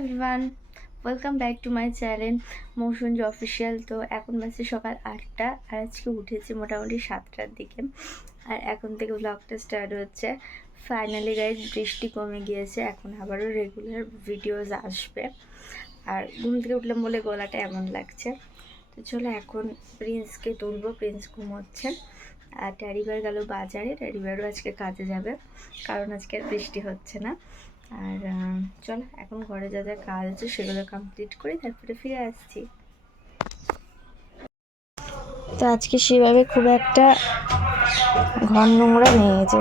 Everyone welcome back to my channel মৌসুঞ্জ official তো এখন বাজে সকাল আটটা, আর আজকে উঠেছি মোটামুটি সাতটার দিকে। আর এখন থেকে ব্লগটা স্টার্ট হচ্ছে। ফাইনালি গাইজ বৃষ্টি কমে গিয়েছে, এখন আবারও রেগুলার ভিডিওস আসবে। আর ঘুম থেকে উঠলাম বলে গলাটা এমন লাগছে। তো চলো এখন প্রিন্সকে তুলবো প্রিন্স ঘুমোচ্ছে। আর ট্যারিবার গেল বাজারে, ট্যারিবারও আজকে কাজে যাবে, কারণ আজকে আর বৃষ্টি হচ্ছে না। আর চল, এখন ঘরে যা যা কাজ আছে সেগুলো কমপ্লিট করি, তারপরে ফিরে আসছি। তো আজকে সেভাবে খুব একটা ঘর নোংরা নেই যে।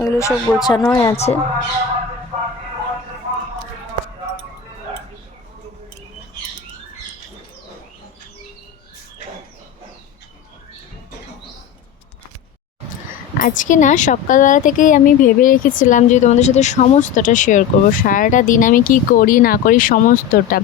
এগুলো সব গোছানোই আছে। আজকে না সকালবেলা থেকেই আমি ভেবে রেখেছিলাম যে তোমাদের সাথে সমস্তটা শেয়ার করব। সারাটা দিন আমি কি করি না করি সমস্তটা।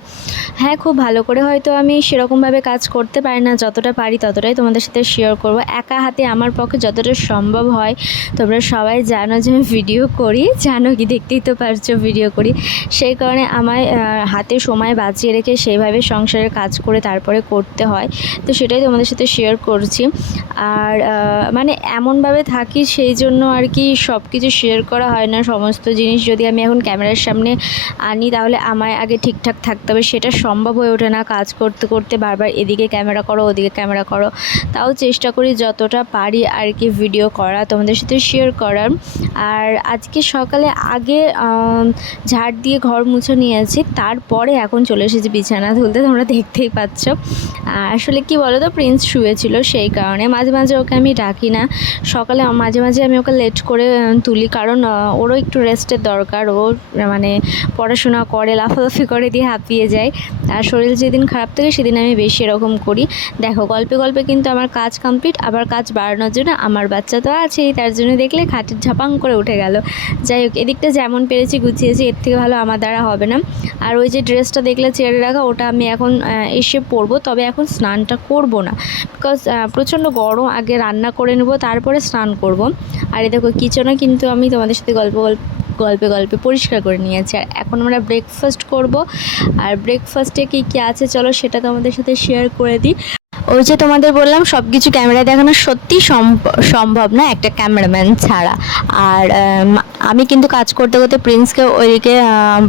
হ্যাঁ খুব ভালো করে হয়তো আমি সেরকমভাবে কাজ করতে পারি না যতটা পারি ততটাই তোমাদের সাথে শেয়ার করব। একা হাতে আমার পক্ষে যতটা সম্ভব হয় তোমরা সবাই জানো যে আমি ভিডিও করি জানো কি দেখতেই তো পারছ ভিডিও করি। সেই কারণে আহ, হাতে সময় বাঁচিয়ে রেখে সেইভাবে সংসারের কাজ করে তারপরে করতে হয়। তো সেটাই তোমাদের সাথে শেয়ার করছি। আর মানে এমনভাবে থাকি সেই জন্য আর কি সব কিছু শেয়ার করা হয় না। সমস্ত জিনিস যদি আমি এখন ক্যামেরার সামনে আনি, তাহলে আমায় আগে ঠিকঠাক থাকতে হবে। সেটা সম্ভব হয়ে ওঠে না। কাজ করতে করতে বারবার এদিকে ক্যামেরা করো, ওদিকে ক্যামেরা করো। তাও চেষ্টা করি যতটা পারি আর কি ভিডিও করা, তোমাদের সাথে শেয়ার করার। আর আজকে সকালে আগে ঝাড় দিয়ে ঘর মুছে নিয়েছি। তারপরে এখন চলে এসেছি বিছানা ধুলতে তোমরা দেখতেই পাচ্ছ। আসলে কি বলো তো প্রিন্স শুয়েছিল সেই কারণে। মাঝে মাঝে ওকে আমি ডাকি না। সকালে মাঝে মাঝে আমি ওকে লেট করে তুলি। কারণ ওরও একটু রেস্টের দরকার। ও মানে পড়াশোনা করে, লাফালাফি করে দিয়ে হাঁপিয়ে যায়। আর শরীর যেদিন খারাপ থাকে, সেদিন আমি বেশি এরকম করি। দেখো, গল্পে গল্পে কিন্তু আমার কাজ কমপ্লিট আবার কাজ বাড়ানোর জন্য আমার বাচ্চা তো আছেই, তার জন্য দেখলে খাটের ঝাপাং করে উঠে গেল। যাই হোক, এদিকটা যেমন পেরেছি গুছিয়েছি, এর থেকে ভালো আমার দ্বারা হবে না। আর ওই যে ড্রেসটা দেখলে চেয়ারে রাখা, ওটা আমি এখন এসে পরবো, তবে এখন স্নানটা করব না। বিকজ প্রচণ্ড গরম, আগে রান্না করে নেব, তারপরে স্নান করব। আর এ দেখো, কিচেনও কিন্তু আমি তোমাদের সাথে গল্প গল্প, গল্পে গল্পে পরিষ্কার করে নিয়েছি। আর এখন আমরা ব্রেকফাস্ট করব। আর ব্রেকফাস্টে কী কী আছে চলো সেটা তোমাদের সাথে শেয়ার করে দিই। ওই যে তোমাদের বললাম সব কিছু ক্যামেরায় দেখানো সত্যি সম্ভ- সম্ভব না একটা ক্যামেরাম্যান ছাড়া। আর আম, কিন্তু কাজ করতে করতে প্রিন্সকে ওইদিকে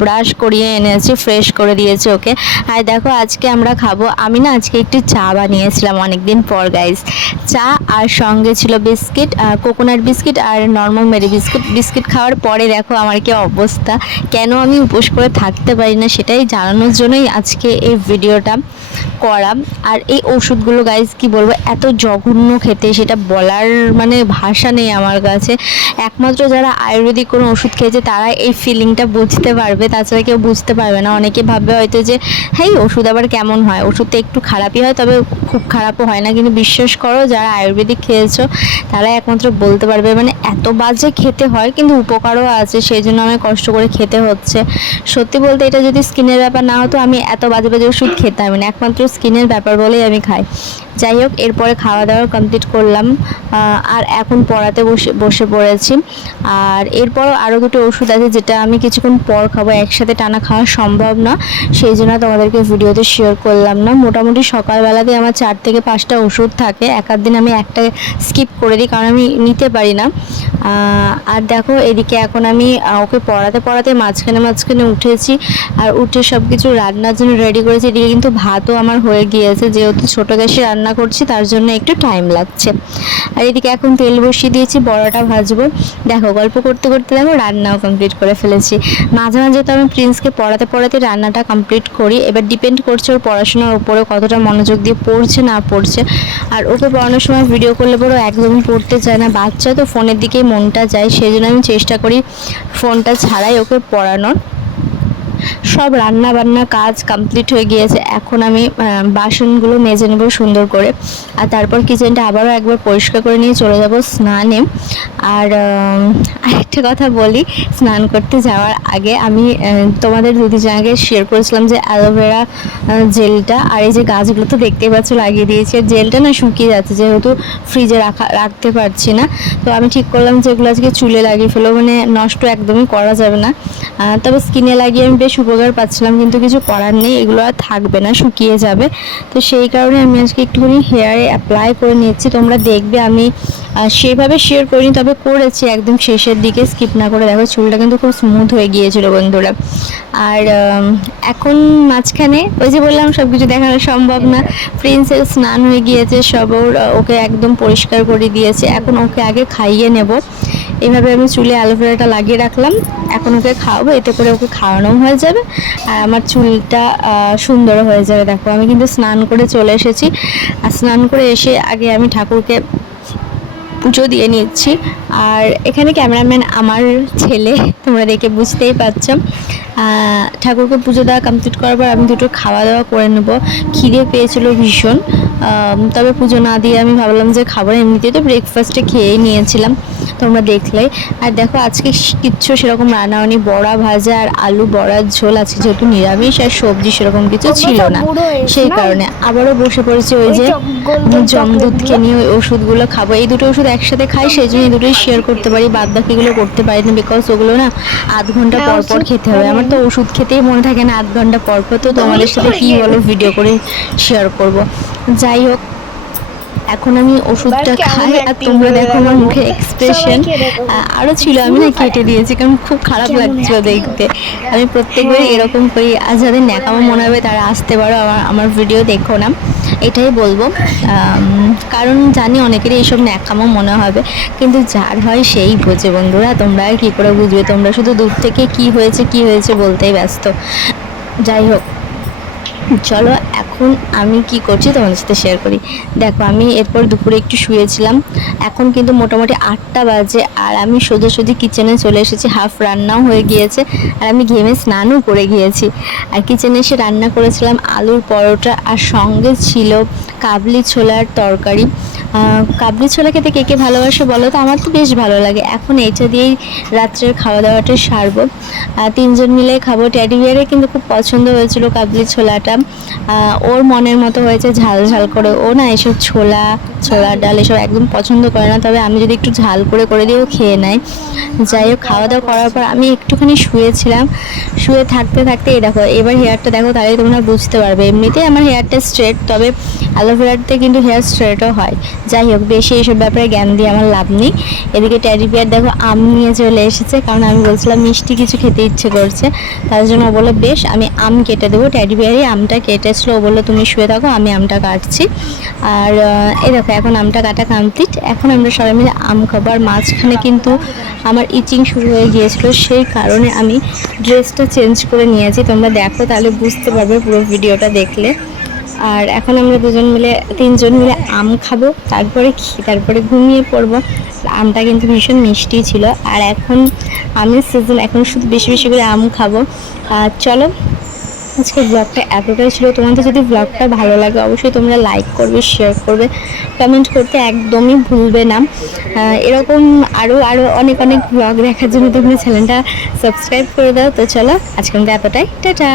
ব্রাশ করিয়ে এনেছি ফ্রেশ করে দিয়েছি ওকে। আর দেখো আজকে আমরা খাব আমি না আজকে একটু চা বানিয়েছিলাম অনেক দিন পর গাইজ চা আর সঙ্গে ছিল বিস্কিট কোকোনাট বিস্কিট আর নর্মাল মেরি বিস্কিট। বিস্কিট খাওয়ার পরে দেখো আমার কি অবস্থা। কেন আমি উপোস করে থাকতে পারি না সেটাই জানানোর জন্যই আজকে এই ভিডিওটা করা আর এই ওষুধগুলো গাইজ কি বলব এত জঘন্য খেতে সেটা বলার মানে ভাষা নেই আমার কাছে। একমাত্র যারা আয়ুর্বেদিক কোনো ওষুধ খেয়েছে তারা এই ফিলিংটা বুঝতে পারবে, তাছাড়া কেউ বুঝতে পারবে না। অনেকে ভাববে হয়তো যে হ্যাঁ ওষুধ আবার কেমন হয়? ওষুধ তো একটু খারাপই হয়, তবে খুব খারাপও হয় না। কিন্তু বিশ্বাস করো, যারা আয়ুর্বেদিক খেয়েছো, তারা একমাত্র বলতে পারবে মানে এত বাজে খেতে হয়, কিন্তু উপকারও আছে, সেই জন্য আমি কষ্ট করে খেতে হচ্ছে। সত্যি বলতে এটা যদি স্কিনের ব্যাপার না হতো, আমি এত বাজে বাজে ওষুধ খেতাম না। একমাত্র স্কিনের ব্যাপার বলেই আমি খাই। যাই হোক, এরপরে খাওয়া দাওয়া কমপ্লিট করলাম আর এখন পড়াতে বসে বসে পড়েছি। আর এরপরও আরও দুটো ওষুধ আছে যেটা আমি কিছুক্ষণ পর খাব। একসাথে টানা খাওয়া সম্ভব না। সেই জন্য তোমাদেরকে ভিডিওতে শেয়ার করলাম না। মোটামুটি সকালবেলাতে আমার চার থেকে পাঁচটা ওষুধ থাকে। এক দিন আমি একটা স্কিপ করে দিই, কারণ আমি নিতে পারি না। আর দেখো, এদিকে এখন আমি ওকে পড়াতে পড়াতে মাঝখানে মাঝখানে উঠেছি। আর উঠে সব কিছু রান্নার জন্য রেডি করেছি। এদিকে কিন্তু ভাতও আমার হয়ে গিয়েছে। যেহেতু ছোটো গ্যাসে রান্না করছি, তার জন্য একটু টাইম লাগছে। আর এদিকে এখন তেল বসিয়ে দিয়েছি, বড়াটা ভাজবো। দেখো, গল্প করতে করতে দেখো রান্নাও কমপ্লিট করে ফেলেছি। মাঝে মাঝে তো আমি প্রিন্সকে পড়াতে পড়াতে রান্নাটা কমপ্লিট করি। এবার ডিপেন্ড করছে ওর পড়াশোনার উপরে কতটা মনোযোগ দিয়ে পড়ছে, না পড়ছে। আর ওকে পড়ানোর সময় ভিডিও করলে পরেও একদমই পড়তে চায় না। বাচ্চা তো ফোনের দিকেই মনটা যায়। সেই জন্য আমি চেষ্টা করি ফোনটা ছাড়াই ওকে পড়ানোর। সব রান্না বান্না কাজ কমপ্লিট হয়ে গিয়েছে। এখন আমি বাসনগুলো মেজে নেব সুন্দর করে। আর তারপর কিচেনটা আবারও একবার পরিষ্কার করে নিয়ে চলে যাব স্নানে। আর আরেকটা কথা বলি, স্নান করতে যাওয়ার আগে আমি তোমাদের দুদিন আগে শেয়ার করেছিলাম যে অ্যালোভেরা জেলটা আর এই যে গাছগুলো তো দেখতেই পাচ্ছ লাগিয়ে দিয়েছি। আর জেলটা না শুকিয়ে যাচ্ছে, যেহেতু ফ্রিজে রাখা, রাখতে পারছি না। তো আমি ঠিক করলাম যে এগুলো আজকে চুলে লাগিয়ে ফেলো মানে নষ্ট একদমই করা যাবে না। তবে স্কিনে লাগিয়ে আমি বেশ উপকার পাচ্ছিলাম, কিন্তু কিছু করার নেই, এগুলো আর থাকবে না, শুকিয়ে যাবে। তো সেই কারণে আমি আজকে একটুখানি হেয়ারে অ্যাপ্লাই করে নিচ্ছি, তোমরা দেখবে আমি সেভাবে শেয়ার করিনি, তবে করেছি, একদম শেষের দিকে স্কিপ না করে। দেখো, চুলটা কিন্তু খুব স্মুথ হয়ে গিয়েছিল বন্ধুরা। আর এখন মাঝখানে, ওই যে বললাম সব কিছু দেখানো সম্ভব না। প্রিন্সের স্নান হয়ে গিয়েছে সব ওর ওকে একদম পরিষ্কার করে দিয়েছে। এখন ওকে আগে খাইয়ে নেব। এভাবে আমি চুলে অ্যালোভেরাটা লাগিয়ে রাখলাম। এখন ওকে খাওয়াবো, এতে করে ওকে খাওয়ানো হয়ে যাবে। আর আমার চুলটা সুন্দর হয়ে যাবে। দেখো, আমি কিন্তু স্নান করে চলে এসেছি। আর স্নান করে এসে আগে আমি ঠাকুরকে পুজো দিয়ে নিচ্ছি। আর এখানে ক্যামেরাম্যান আমার ছেলে, তোমরা দেখে বুঝতেই পারছ। ঠাকুরকে পুজো দেওয়া কমপ্লিট করার পর আমি দুটো খাওয়া দাওয়া করে নেব। খিদে পেয়েছিল ভীষণ। তবে পুজো না দিয়ে আমি ভাবলাম যে খাবার এমনিতেই তো ব্রেকফাস্টে খেয়েই নিয়েছিলাম। তোমরা দেখলেই আর দেখো আজকে কিচ্ছু সেরকম রান্না হয়নি বড়া ভাজা আর আলু বড়ার ঝোল আছে যেহেতু নিরামিষ আর সবজি সেরকম কিছু ছিল না। সেই কারণে আবারও বসে পড়েছি ওই যে জমদুধকে নিয়ে ওই ওষুধগুলো খাব। এই দুটো ওষুধ একসাথে খাই সেই জন্য এই দুটোই শেয়ার করতে পারি। বাদ বাকিগুলো করতে পারি না বিকজ ওগুলো না আধ ঘণ্টা পর পর খেতে হবে। আমার তো ওষুধ খেতেই মনে থাকে না আধ ঘণ্টা পর পর তো তোমাদের সাথে কি বলো ভিডিও করে শেয়ার করব। যাই হোক এখন আমি ওষুধটা খাই আর তোমরা দেখো আমার মুখে এক্সপ্রেশন সবাইকে দেখো। আরও ছিল আমি না কেটে দিয়েছি কারণ খুব খারাপ লাগছিল দেখতে। আমি প্রত্যেকবারই হ্যাঁ। এরকম করি। আর যাদের ন্যাকামো মনে হবে তারা আসতে পারো আমার আমার ভিডিও দেখো না। এটাই বলব। কারণ জানি অনেকেরই এইসব ন্যাকামো মনে হবে কিন্তু যার হয় সেই বোঝে বন্ধুরা। তোমরা আর কি করে বুঝবে? তোমরা শুধু দূর থেকে কি হয়েছে কি হয়েছে বলতেই ব্যস্ত। যাই হোক। চলো, এখন আমি কি করছি তোমাদের সাথে শেয়ার করি। দেখো, আমি এরপর দুপুরে একটু শুয়েছিলাম। এখন কিন্তু মোটামুটি আটটা বাজে আর আমি সোজাসুজি কিচেনে চলে এসেছি। হাফ রান্নাও হয়ে গিয়েছে আর আমি ঘেমে স্নানও করে গিয়েছি। আর কিচেনে এসে রান্না করেছিলাম আলুর পরোটা আর সঙ্গে ছিল কাবলি ছোলার তরকারি। কাবলি ছোলা খেতে কে কে ভালোবাসে বলো তো? আমার তো বেশ ভালো লাগে। এখন এইটা দিয়েই রাত্রের খাওয়া দাওয়াটা সারবো। তিনজন মিলে খাব। ট্যাডি বিয়ারে কিন্তু খুব পছন্দ হয়েছিল কাবলি ছোলাটা। ওর মনের মতো হয়েছে ঝাল ঝাল করে। ও না এসব ছোলা, ছোলার ডাল এসব একদম পছন্দ করে না। তবে আমি যদি একটু ঝাল করে করে দিয়েও খেয়ে নেয় যাই হোক, খাওয়া দাওয়া করার পর আমি একটুখানি শুয়েছিলাম। শুয়ে থাকতে থাকতে এই দেখো, এবার হেয়ারটা দেখো, তাহলে তোমরা বুঝতে পারবে। এমনিতেই আমার হেয়ারটা স্ট্রেট তবে অ্যালোভেরাতে কিন্তু হেয়ার স্ট্রেটও হয়। যাই হোক, বেশি এইসব ব্যাপারে জ্ঞান দিয়ে আমার লাভ নেই। এদিকে ট্যাডি বিয়ার দেখো, আম নিয়ে চলে এসেছে, কারণ আমি বলছিলাম মিষ্টি কিছু খেতে ইচ্ছে করছে। তার জন্য ও বলল, বেশ, আমি আম কেটে দেবো। ট্যাডি বিয়ারই আমটা কেটেছিল, ও বলল, তুমি শুয়ে থাকো, আমি আমটা কাটছি। আর এই দেখো, এখন আমটা কাটা কমপ্লিট এখন আমরা সবাই মিলে আম খাব। আর মাঝখানে কিন্তু আমার ইচিং শুরু হয়ে গিয়েছিল, সেই কারণে আমি ড্রেসটা চেঞ্জ করে নিয়েছি। তোমরা দেখো, তাহলে বুঝতে পারবে পুরো ভিডিওটা দেখলে। আর এখন আমরা দুজন মিলে, তিনজন মিলে আম খাব, তারপরে তারপরে ঘুমিয়ে পড়ব। আমটা কিন্তু ভীষণ মিষ্টি ছিল। আর এখন আমের সিজন এখন শুধু বেশি বেশি করে আম খাব। আর চলো আজকে ব্লগটা এতটাই ছিল। তোমাদের যদি ব্লগটা ভালো লাগে, অবশ্যই তোমরা লাইক করবে শেয়ার করবে কমেন্ট করতে একদমই ভুলবে না। এরকম আরও আরও অনেক অনেক ব্লগ দেখার জন্য তোমরা চ্যানেলটা সাবস্ক্রাইব করে দাও। তো চলো আজকে আমাদের এতটাই। টাটা!